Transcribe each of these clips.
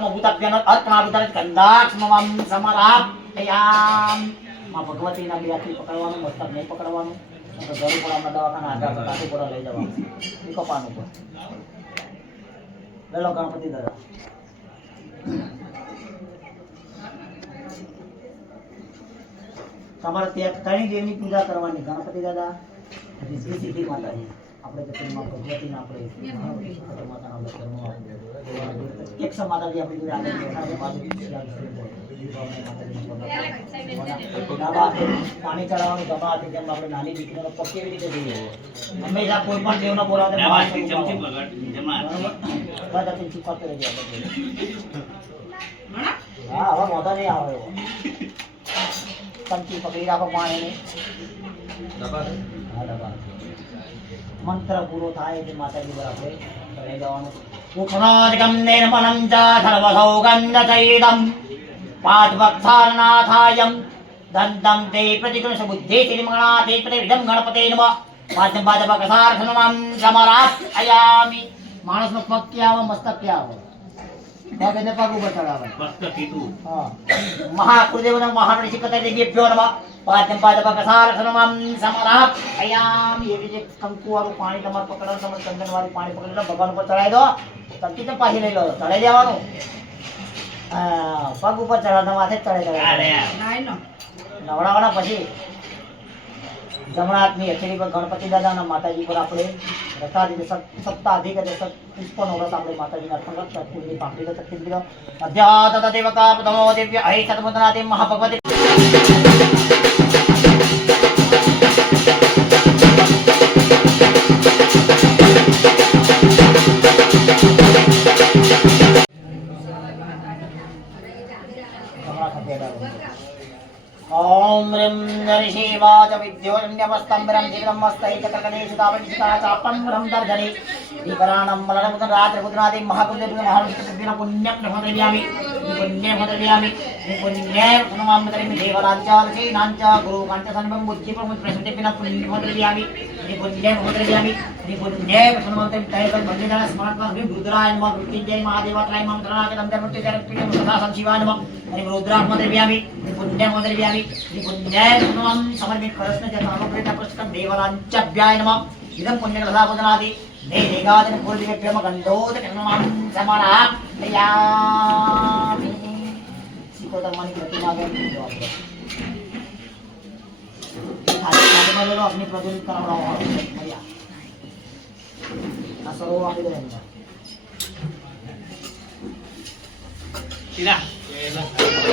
ભૂતાભ્યાનો અર્પણાભૂતાને ગંધાક્ષમમ સમરાપયામ. માં ભગવતીના બે હાથથી પકડવાનું, મસ્તક નહીં પકડવાનું. જરૂર પડે આપણે દવાખાના આગળ કાઠી પડે લઈ જવાનું. કપાનું પર લેલો ગણપતિ દાદા. તમારે ત્યાં ત્રણ દેવની પૂજા કરવાની. ગણપતિ દાદા, સિદ્ધિ માતાજી, આપણે ભગવતીના આપણે માતાના એક માતાજી આપણી જોડે પાણી ચડાવવાનું ગમા હતી. જેમ આપણે નાની દીકરીનો પગ કેવી રીતે જોઈએ, હંમેશા કોઈ પણ દેવનો બોલાવે હા હવે મોઢા નહીં આવે એવો. ચમચી પકડી રાખો પાણીને. મંત્ર પૂરો થાય એટલે માતાજી બરાબર લઈ જવાનું. ઉખનાદિકમ નિર્મલમ ચ સર્વસૌગંધચૈદમ પાંચવક્થારનાથાયમ દંતમ તે પ્રતિકૃષ બુદ્ધિ શ્રીમંગળા તે પ્રતિવિધમ ગણપતે નમઃ. પાંચમ પાદપકસાર્થનમં સમરાપયામિ. માણસનો પગ ક્યાં આવે, મસ્તક ક્યાં આવે? પગ એટલે પગ ઉપર ચડાવે. હા મહાકુળદેવના મહાગણેશ દેવીભ્યો નમઃ. પાંચમ પાદપકસાર્થનમં સમરાપયામિ. એવી જે કંકુવાળું પાણી તમારે પકડવાનું, તમારે ચંદનવાળું પાણી પકડી લો, ભગવાન ઉપર ચડાવી દો. તકી તો પાછી લઈ લો, ચડાવી દેવાનું. પગ ઉપર ચડાવવા માથે ચડાવી નવડાવવાના. પછી જમણા હાથની હથેળી પર ગણપતિ દાદા અને માતાજી પર આપણે સપ્તાધિક પુષ્પનો વ્રત આપણે માતાજીના અર્પણ કરતા. ફૂલની પાંખડી તકતી દીધો. અધ્યાત્મ દેવતા પ્રથમો દિવ્ય અહી સતમુદ્રનાથે મહાભગવતી. ओम ह्रीं नरसिंहाय विद्योन्यमस्तं ह्रीं शीघ्रमस्तै चक्रगणेशतावनिष्ठा चापं ह्रं दर्शने दीपराणं मलनमुदं रात्रिपुत्रनादि महाकुलदेवं महाविष्णुदेवं पुण्यं नमोदयामि. पुण्यं नमोदयामि. पुण्यं नमोदयामि. देवराज्यालसीनाञ्च गुरुकाञ्च सन्मं बुद्धिप्रमुख प्रसन्नेन पुण्यं नमोदयामि. पुण्यं नमोदयामि. पुण्यं नमोदयामि. तैकं भजनं स्मरणं रुद्राय नमः. मृत्युंजय महादेवाय मंत्रनाथं धर्मृत्युजयं सदा संशिवाय नमः. रुद्राय नमोदयामि. पुण्यं नमोदयामि. पुण्यं नमः समर्पित करस्न जनामकृत पुस्तकं देवराज्याभ्याय नमः. इदं पुण्यकथापदनादि देगादन पूर्वदिव्यम गंधोदकं समरापयामि. सिकोदर्मानी प्रतिमा गई जो आपको खाली वाले लोग अपनी प्रज्वलित कराओ भैया ना सरो आगे देंगे सीधा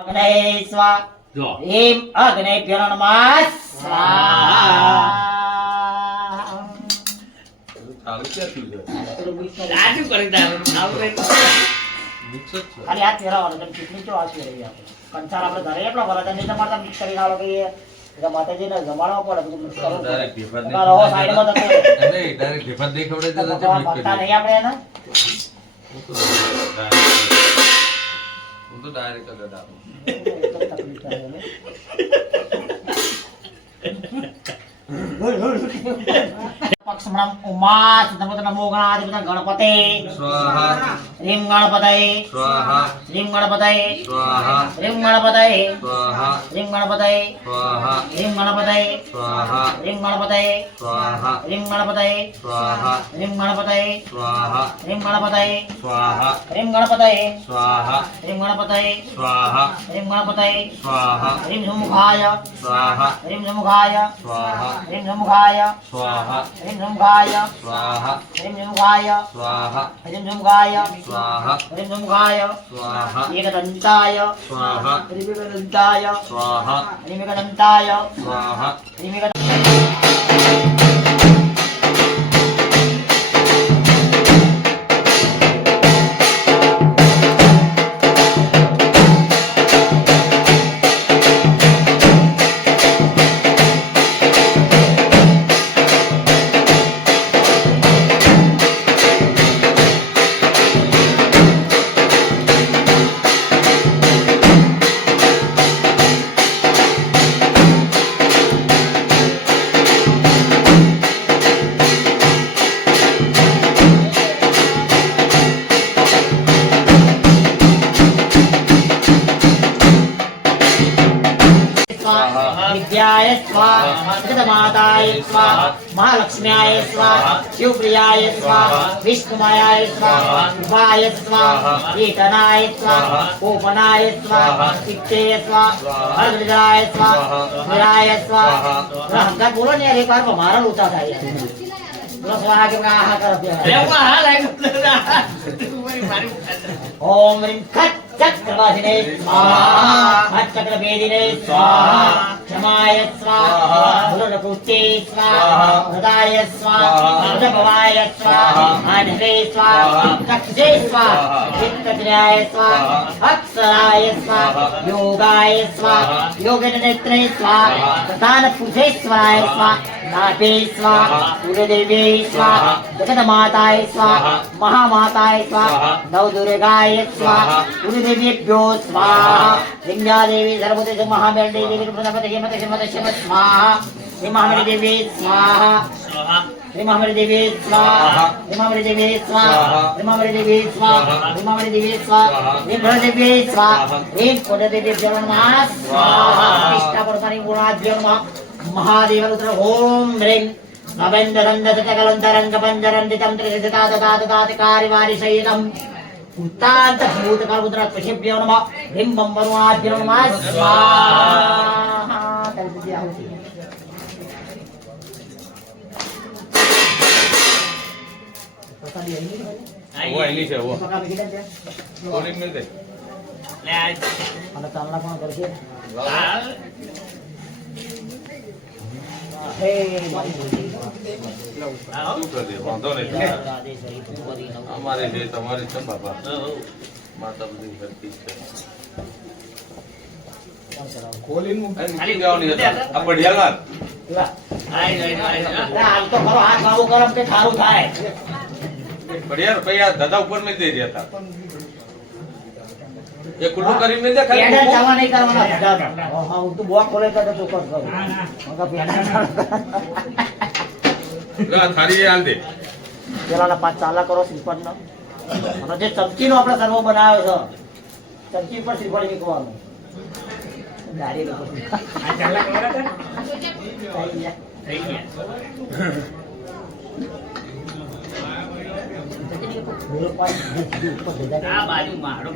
गणेशवा जो एम अग्नेभ्यो नमः स्वाहा. राजू करता है ખાલી હાથ ફેરવવાનો. તમે કેટલી જો હાથ ફેરવી આપણે કંસાર આપણે ઘરે આપણા વરદાન નહીં તમારે મિક્સ કરી નાખો કે એટલે માતાજીને જમાડવા પડે. બધું મિક્સ કરવું રહો સાઈડમાં થતો ભક્તા નહીં આપણે એને હું તો ડાયરેક્ટ જ આપું. તકલીફ થાય ને. પક્ષમણમ ઉમા સિદ્ધપુત્ર નમો ગણાધિપતિ ગણપતે સ્વાહા. રીમ ગણપતયે સ્વાહા. રીમ ગણપતયે સ્વાહા. રીમ ગણપતયે સ્વાહા. રીમ ગણપતયે સ્વાહા. રીમ ગણપતયે સ્વાહા. રીમ ગણપતયે સ્વાહા. રીમ ગણપતયે સ્વાહા. રીમ ગણપતયે સ્વાહા. રીમ ગણપતયે સ્વાહા. રીમ ગણપતયે સ્વાહા. રીમ ગણપતયે સ્વાહા. રીમ ગણપતયે સ્વાહા. રીમ સુમુખાય સ્વાહા. રીમ સુમુખાય સ્વાહા. રીમ સુમુખાય સ્વાહા. રીમ સુમુખાય સ્વાહા. રીમ સુમુખાય સ્વાહા. રીમ સુમુખાય સ્વાહા. રીમ સુમુખાય સ્વાહા. एकदन्ताय સ્વાહા. રીમ एकदन्ताय સ્વાહા. રીમ एकदन्ताय સ્વાહા. રીમ गणेशाय स्वाहा जगन्माताय स्वाहा महालक्ष्म्याय स्वाहा शिवप्रियाय स्वाहा विष्णुमायाय स्वाहा शिवाय स्वाहा कीर्तनाय स्वाहा गोपनाय स्वाहा चित्तेय स्वाहा हरदृजाय स्वाहा विराय स्वाहा हमका बोलो नहीं अरे बार हमारा लूटा था ये बोलो स्वाहा के कहा कर दिया ओम ह्रीं खट चक्रवासिने स्वाहा चक्रवेदिने स्वाहा क्षमाय स्वाहा गुरुकुस्ते स्वाहा हृदाय स्वाहा हृदभवाय स्वाहा आनवे स्वाहा कक्षे स्वाहा चित्तक्रियाय स्वाहा अक्षराय स्वाहा योगाय स्वाहा योगनेत्रे स्वाहा प्रधानपुरुषेश्वराय स्वाहा नाभे स्वाहा कुलदेवी स्वाहा जगन्माताय स्वाहा महामाताय स्वाहा नवदुर्गाय स्वाहा कुलदेवीभ्यो स्वाहा लिंगादेवी सर्वदेव महामेरुदेवी प्रजापति हेमते हेमते शिव स्वाहा श्री महामेरुदेवी स्वाहा श्री महामेरुदेवी स्वाहा श्री महामेरुदेवी स्वाहा श्री महामेरुदेवी स्वाहा श्री महामेरुदेवी स्वाहा श्री भ्रदेवी स्वाहा श्री कुलदेवीभ्यो नमः स्वाहा इष्टपर्वणि गुणाभ्यो नमः महादेव रुद्र ओम ह्रीं अबन्धरन्दतकलन्तरङ्गपञ्जरन्दितं त्रिसितादतादतातिकारिवारिशयितम् उत्तान्तभूतकल्पुत्रत्वशिभ्यो नमः ह्रीं बं वरुणाभ्यो नमः स्वाहा वो आईनी છે वो કોલિંગ મિલ દે અને તાલના કોણ કરશે હે શું કરે વાંધો નહીં અમારે જે તમારી છે બાબા માતા બધી કરતી છે કોલિંગ ખાલી જવાની હતા આ બઢિયાલાલ હાલ તો ખરો હાથ બાબુ ગરમ કે સારું થાય બઢિયા રૂપિયા દાદા ઉપર મેં દે રહ્યા હતા ये कुल्लू करीम में देखा पेड़ा जमा नहीं करवाना हां तू बहुत खोले तो चौकट करो मगर पेड़ा ला थारी ये आल दे પેલાના 5 ચાલા કરો શ્રીફળનો અને જે ચમચીનો આપણે સર્વો બનાવ્યો છે ચમચી પર શ્રીફળ મૂકવાનું ગાડી લોકો આ ચાલા કરવા થઈ ગયા આ બાજુ મારો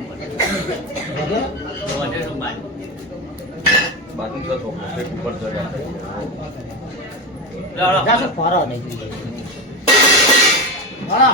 बात तो तो ऊपर चढ़ जाता है જાસો ફરો નહીં જોઈએ ફરો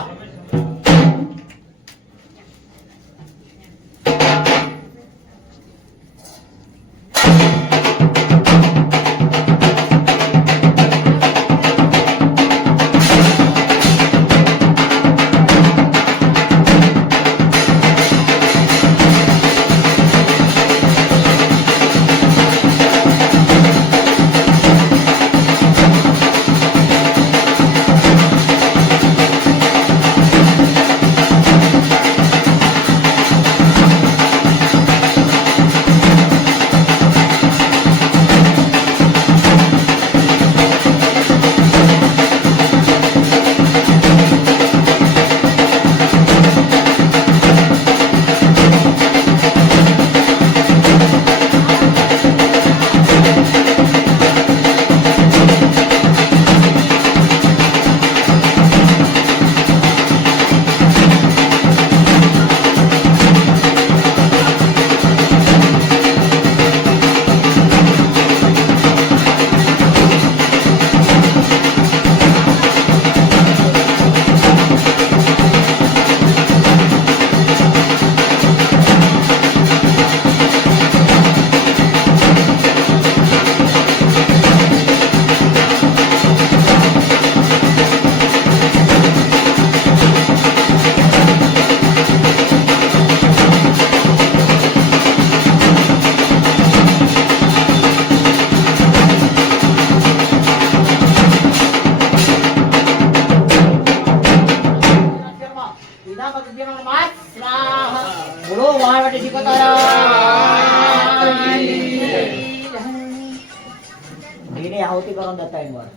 ini આવતી કરો દત્તા એકવાર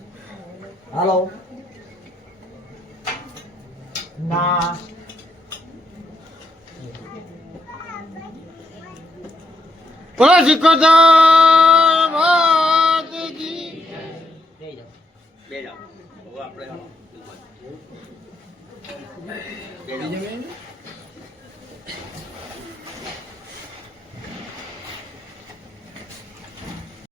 હાલો ના Pode contar, કીધું ભાઈ